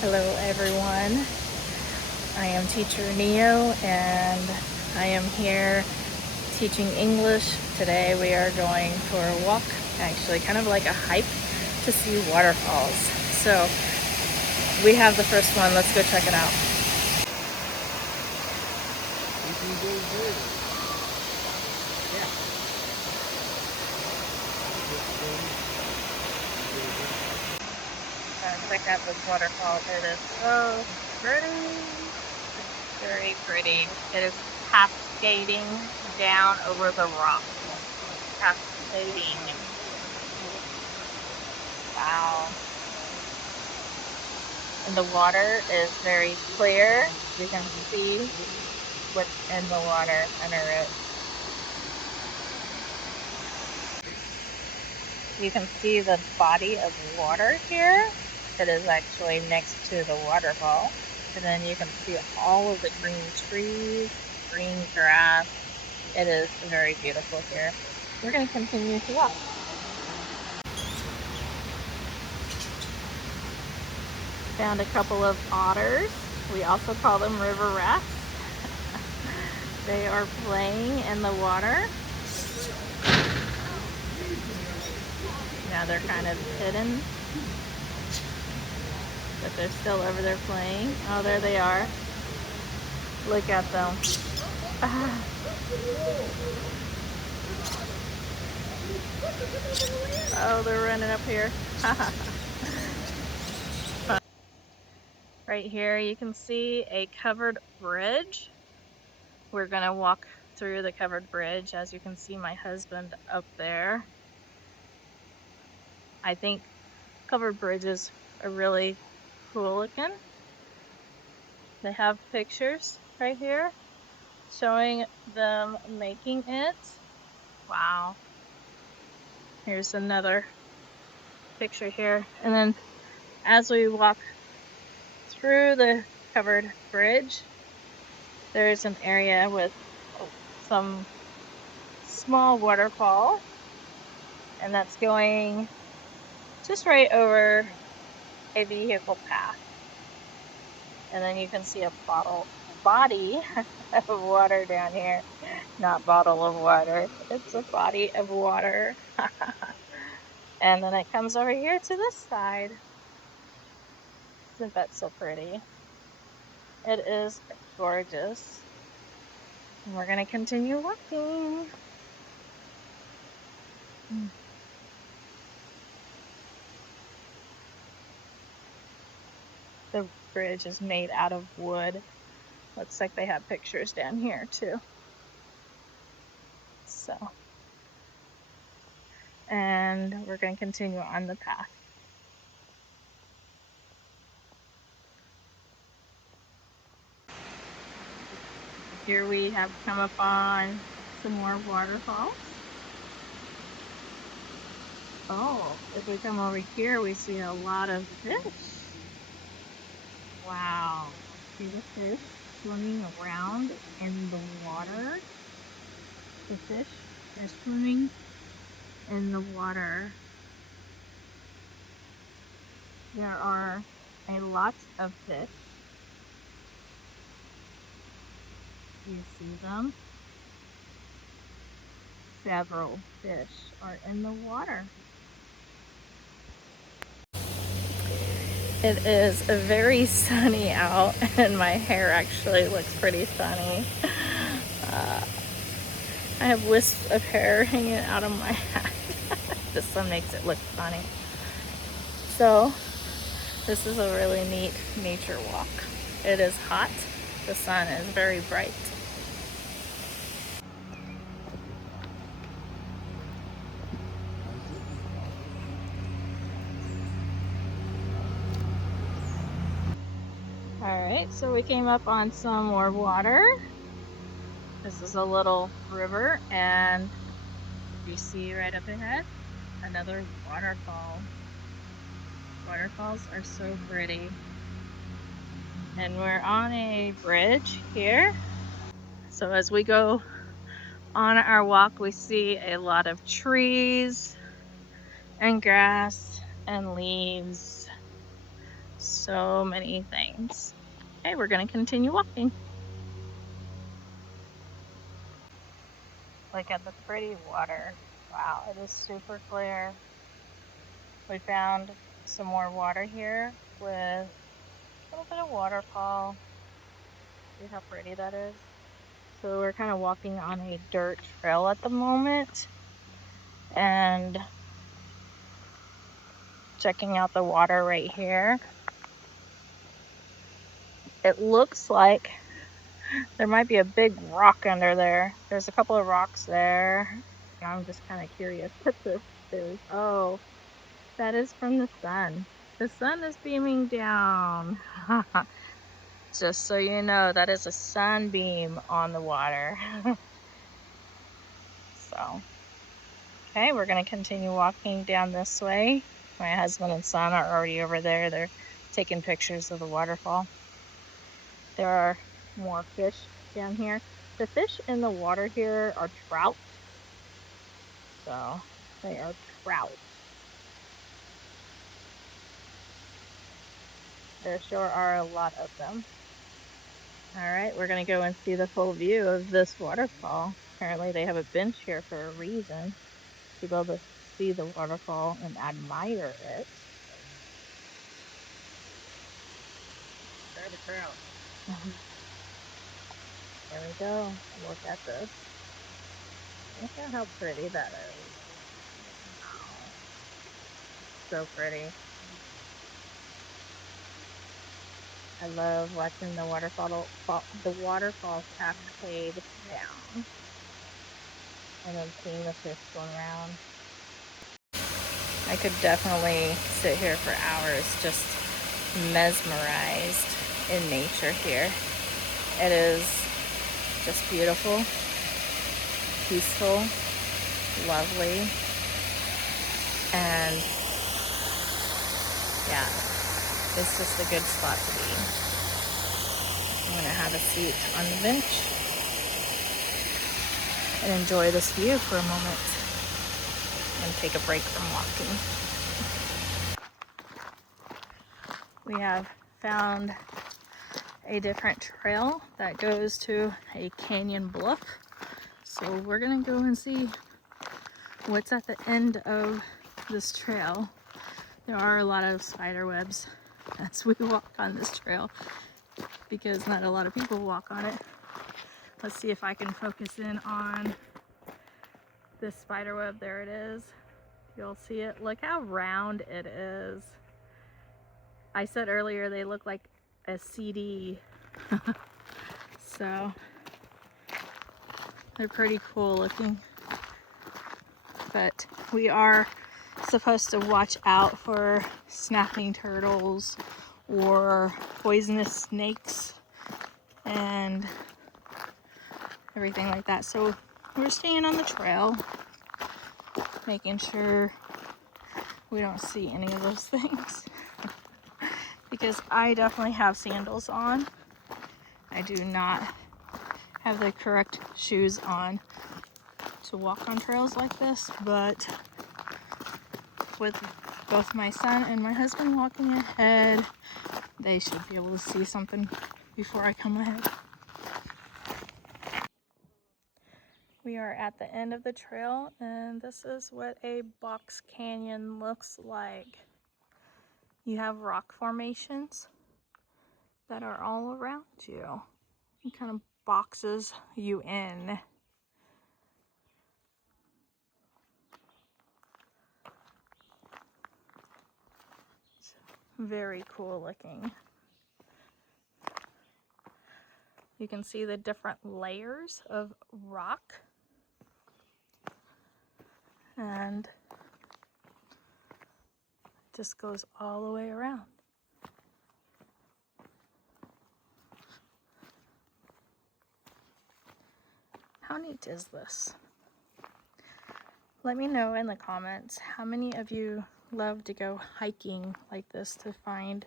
Hello everyone, I am teacher Neo and I am here teaching English. Today we are going for a walk, actually kind of like a hike to see waterfalls. So we have the first one, let's go check it out. Check out this waterfall, it is so pretty. Very pretty. It is cascading down over the rock. Cascading. Wow. And the water is very clear. You can see what's in the water under it. You can see the body of water here. It is actually next to the waterfall. And then you can see all of the green trees, green grass. It is very beautiful here. We're going to continue to walk. Found a couple of otters. We also call them river rats. They are playing in the water. Now they're kind of hidden, but they're still over there playing. Oh, there they are. Look at them. Oh, they're running up here. Right here you can see a covered bridge. We're gonna walk through the covered bridge. As you can see, my husband up there. I think covered bridges are really cool looking. They have pictures right here showing them making it. Wow. Here's another picture here. And then as we walk through the covered bridge, there's an area with some small waterfall, and that's going just right over a vehicle path. And then you can see a body of water down here. Not bottle of water, it's a body of water. And then it comes over here to this side. Isn't that so pretty? It is gorgeous. And we're gonna continue walking. The bridge is made out of wood. Looks like they have pictures down here too. So, and we're going to continue on the path. Here we have come upon some more waterfalls. Oh, if we come over here, we see a lot of fish. Wow. See the fish swimming around in the water. The fish are swimming in the water. There are a lot of fish. You see them? Several fish are in the water. It is very sunny out, and my hair actually looks pretty sunny. I have wisps of hair hanging out of my hat. The sun makes it look funny. So, this is a really neat nature walk. It is hot. The sun is very bright. Alright, so we came up on some more water. This is a little river, and you see right up ahead, another waterfall. Waterfalls are so pretty. And we're on a bridge here. So as we go on our walk, we see a lot of trees and grass and leaves. So many things. Okay, we're gonna continue walking. Look at the pretty water. Wow, it is super clear. We found some more water here with a little bit of waterfall. See how pretty that is? So we're kind of walking on a dirt trail at the moment and checking out the water right here. It looks like there might be a big rock under there. There's a couple of rocks there. I'm just kind of curious what this is. Oh, that is from the sun. The sun is beaming down. Just so you know, that is a sunbeam on the water. So, okay, we're going to continue walking down this way. My husband and son are already over there. They're taking pictures of the waterfall. There are more fish down here. The fish in the water here are trout. So, they are trout. There sure are a lot of them. Alright, we're going to go and see the full view of this waterfall. Apparently they have a bench here for a reason. To be able to see the waterfall and admire it. Grab a trout. There we go. Look at this. Look at how pretty that is. So pretty. I love watching the waterfall cascade down. And then seeing the fish going around. I could definitely sit here for hours just mesmerized in nature here. It is just beautiful, peaceful, lovely, and yeah, it's just a good spot to be. I'm gonna have a seat on the bench and enjoy this view for a moment and take a break from walking. We have found a different trail that goes to a canyon bluff. So we're gonna go and see what's at the end of this trail. There are a lot of spider webs as we walk on this trail because not a lot of people walk on it. Let's see if I can focus in on this spider web. There it is. You'll see it. Look how round it is. I said earlier they look like a CD. So they're pretty cool looking. But we are supposed to watch out for snapping turtles or poisonous snakes and everything like that. So we're staying on the trail, making sure we don't see any of those things. Because I definitely have sandals on. I do not have the correct shoes on to walk on trails like this, but with both my son and my husband walking ahead, they should be able to see something before I come ahead. We are at the end of the trail, and this is what a box canyon looks like. You have rock formations that are all around you. It kind of boxes you in. It's very cool looking. You can see the different layers of rock. And it just goes all the way around. How neat is this? Let me know in the comments how many of you love to go hiking like this to find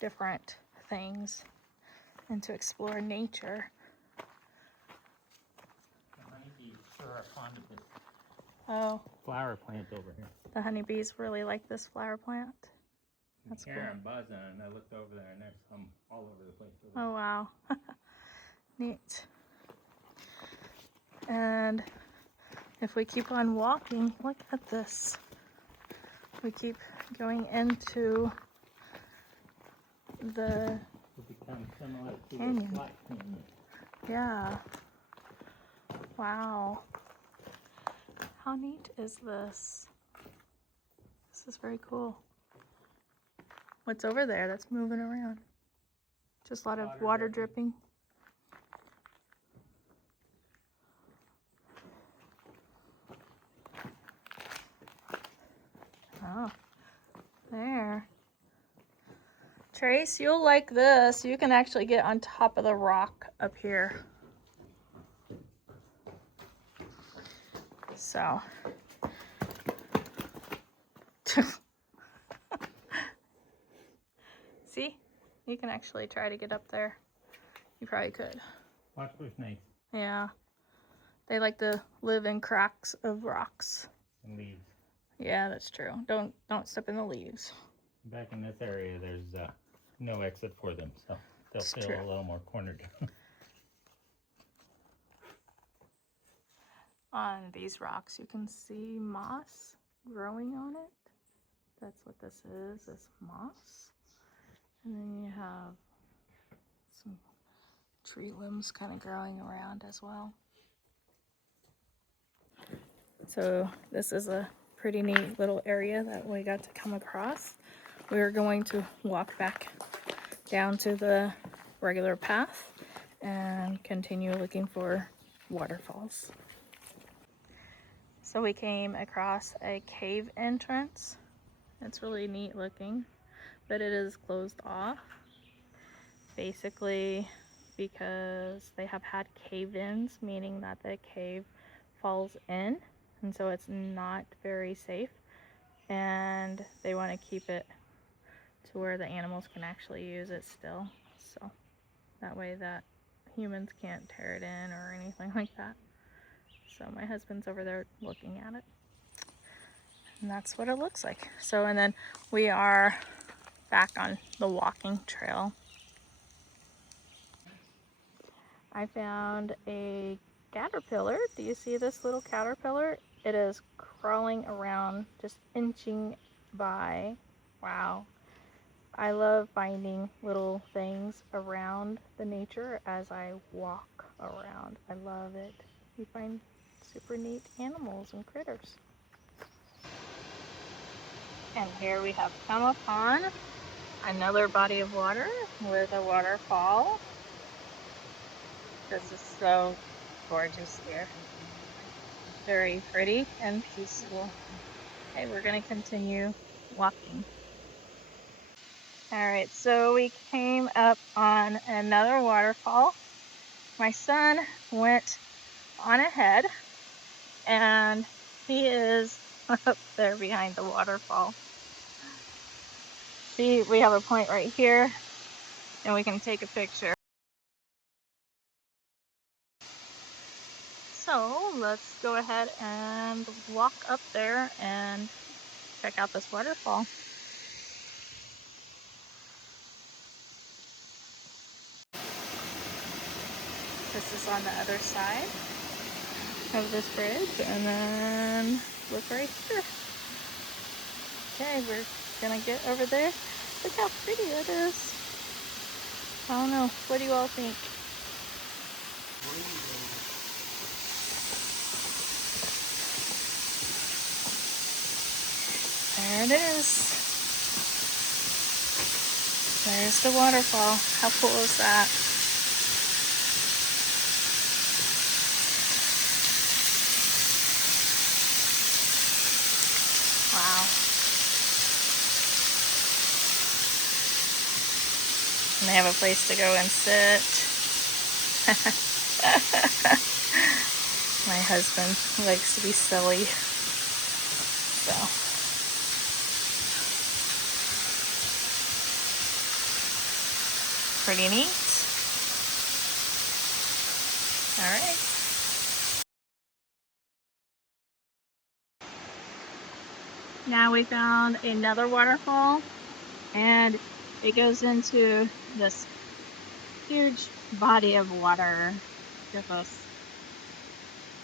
different things and to explore nature. The honeybees sure are fond of this Oh, flower plant over here. the honeybees really like this flower plant. That's here cool. I'm buzzing, and I looked over there, and there's some all over the place. Oh wow. Neat. And if we keep on walking, look at this. We keep going into the It becomes similar to canyon. the Black Canyon. Yeah. Wow. How neat is this? This is very cool. What's over there that's moving around? Just a lot of water dripping. Oh, there. Trace, you'll like this. You can actually get on top of the rock up here. So. See? You can actually try to get up there. You probably could. Watch for snakes. Yeah. They like to live in cracks of rocks. And leaves. Yeah, that's true. Don't step in the leaves. Back in this area, there's no exit for them, so they'll It's feel true. a little more cornered. On these rocks, you can see moss growing on it. That's what this is moss. And then you have some tree limbs kind of growing around as well. So this is a pretty neat little area that we got to come across. We're going to walk back down to the regular path and continue looking for waterfalls. So we came across a cave entrance. It's really neat looking, but it is closed off. Basically because they have had cave-ins, meaning that the cave falls in, and so it's not very safe. And they want to keep it to where the animals can actually use it still. So that way that humans can't tear it in or anything like that. So my husband's over there looking at it. And that's what it looks like. So, and then we are back on the walking trail. I found a caterpillar. Do you see this little caterpillar? It is crawling around, just inching by. Wow. I love finding little things around the nature as I walk around. I love it. You find super neat animals and critters. And here we have come upon another body of water with a waterfall. This is so gorgeous here. Very pretty and peaceful. Okay, we're gonna continue walking. Alright, so we came up on another waterfall. My son went on ahead and he is up there behind the waterfall. See, we have a point right here and we can take a picture. So let's go ahead and walk up there and check out this waterfall. This is on the other side of this bridge, and then look right here. Okay, we're gonna get over there. Look how pretty it is. I don't know, what do you all think? There it is. There's the waterfall. How cool is that? Wow. And they have a place to go and sit. My husband likes to be silly. So. Pretty neat. All right. Now we found another waterfall. And it goes into this huge body of water with us.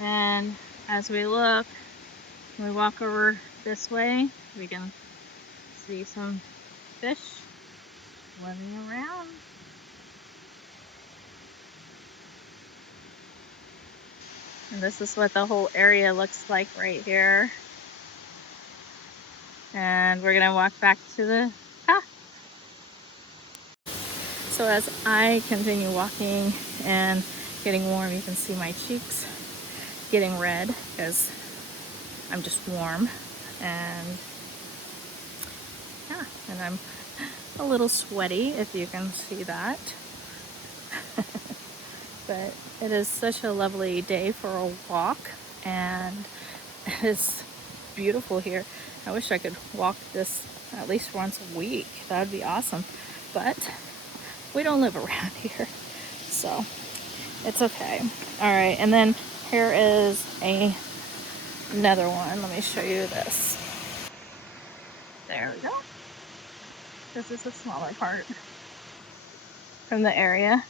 And as we look, we walk over this way, we can see some fish swimming around. And this is what the whole area looks like right here. And we're gonna walk back to the path. So as I continue walking and getting warm, you can see my cheeks getting red because I'm just warm. And yeah, and I'm a little sweaty, if you can see that. But it is such a lovely day for a walk, and it is beautiful here. I wish I could walk this at least once a week. That would be awesome. But we don't live around here, so it's okay. All right, and then here is another one. Let me show you this. There we go. This is a smaller part from the area.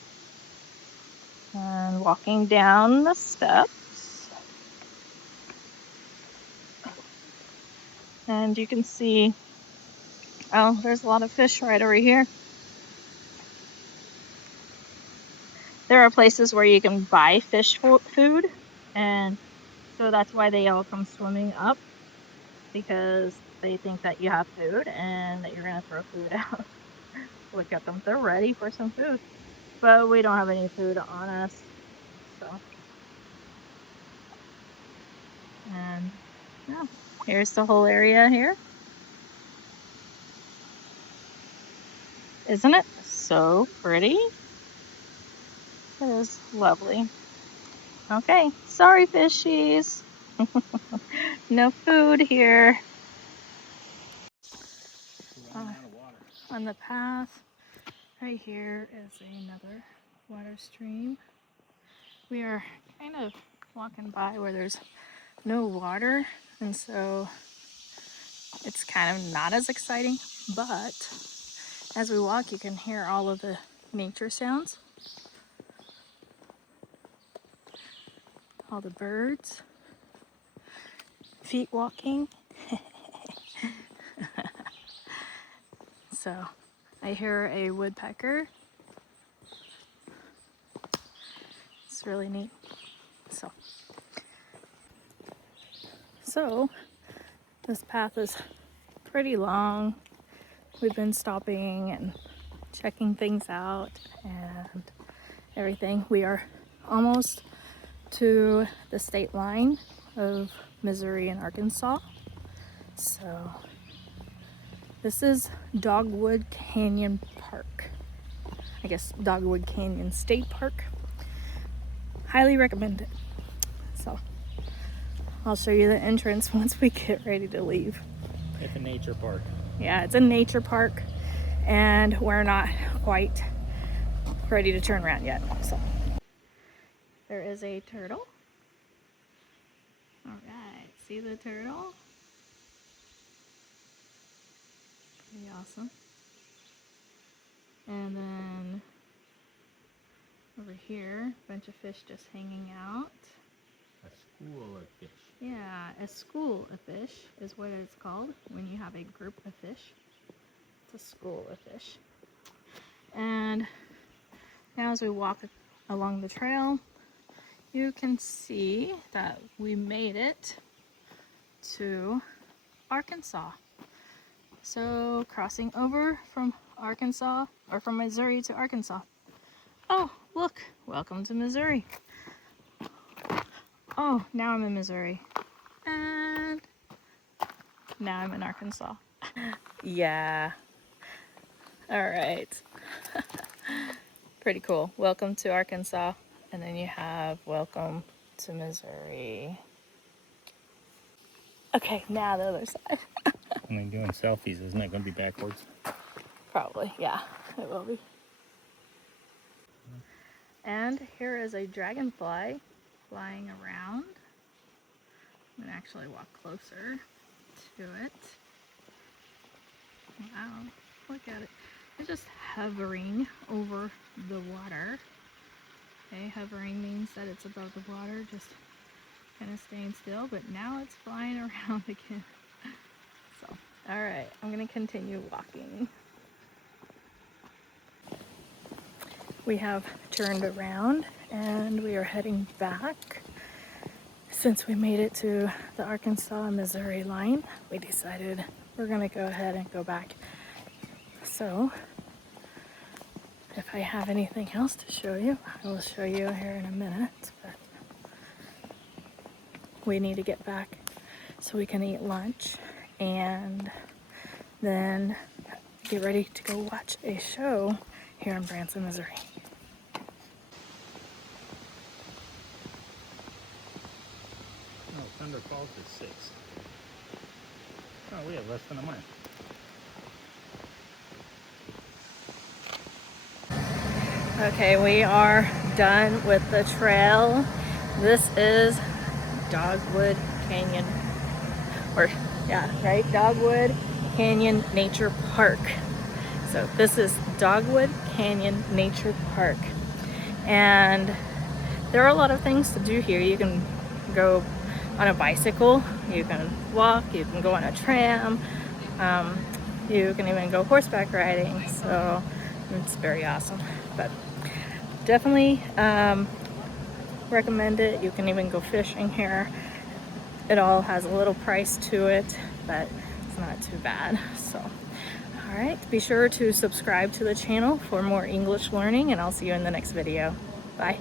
And walking down the steps. And you can see, oh, there's a lot of fish right over here. There are places where you can buy fish food, and so that's why they all come swimming up, because they think that you have food and that you're gonna throw food out. Look at them, they're ready for some food. But we don't have any food on us, so. And yeah, here's the whole area here. Isn't it so pretty? It is lovely. Okay, sorry fishies. No food here. On the path right here is another water stream. We are kind of walking by where there's no water, and so it's kind of not as exciting, but as we walk you can hear all of the nature sounds. All the birds, feet walking. So I hear a woodpecker. It's really neat. So this path is pretty long. We've been stopping and checking things out and everything. We are almost to the state line of Missouri and Arkansas. So this is Dogwood Canyon Park. I guess Dogwood Canyon State Park. Highly recommend it. So I'll show you the entrance once we get ready to leave. It's a nature park. Yeah, it's a nature park, and we're not quite ready to turn around yet. So there is a turtle. All right, see the turtle? Pretty awesome. And then over here, a bunch of fish just hanging out. A school of fish. Yeah, a school of fish is what it's called when you have a group of fish. It's a school of fish. And now as we walk along the trail, you can see that we made it to Arkansas. So crossing over from Arkansas, or from Missouri to Arkansas. Oh, look, welcome to Missouri. Oh, now I'm in Missouri. And now I'm in Arkansas. Yeah. All right. Pretty cool. Welcome to Arkansas. And then you have welcome to Missouri. Okay, now the other side. Only doing selfies, isn't it going to be backwards? Probably, yeah, it will be. And here is a dragonfly flying around. I'm gonna actually walk closer to it. Wow. Look at it. It's just hovering over the water. Okay, hovering means that it's above the water, just kind of staying still, but now it's flying around again. So, all right, I'm gonna continue walking. We have turned around and we are heading back. Since we made it to the Arkansas-Missouri line, we decided we're gonna go ahead and go back. So, if I have anything else to show you, I will show you here in a minute, but we need to get back so we can eat lunch and then get ready to go watch a show here in Branson, Missouri. No, Thunder Falls is 6. Oh, we have less than a mile. Okay, we are done with the trail. This is Dogwood Canyon, Dogwood Canyon Nature Park. So this is Dogwood Canyon Nature Park. And there are a lot of things to do here. You can go on a bicycle, you can walk, you can go on a tram, you can even go horseback riding. So it's very awesome. But definitely recommend it. You can even go fishing here. It all has a little price to it, but it's not too bad. So, all right, be sure to subscribe to the channel for more English learning, and I'll see you in the next video. Bye.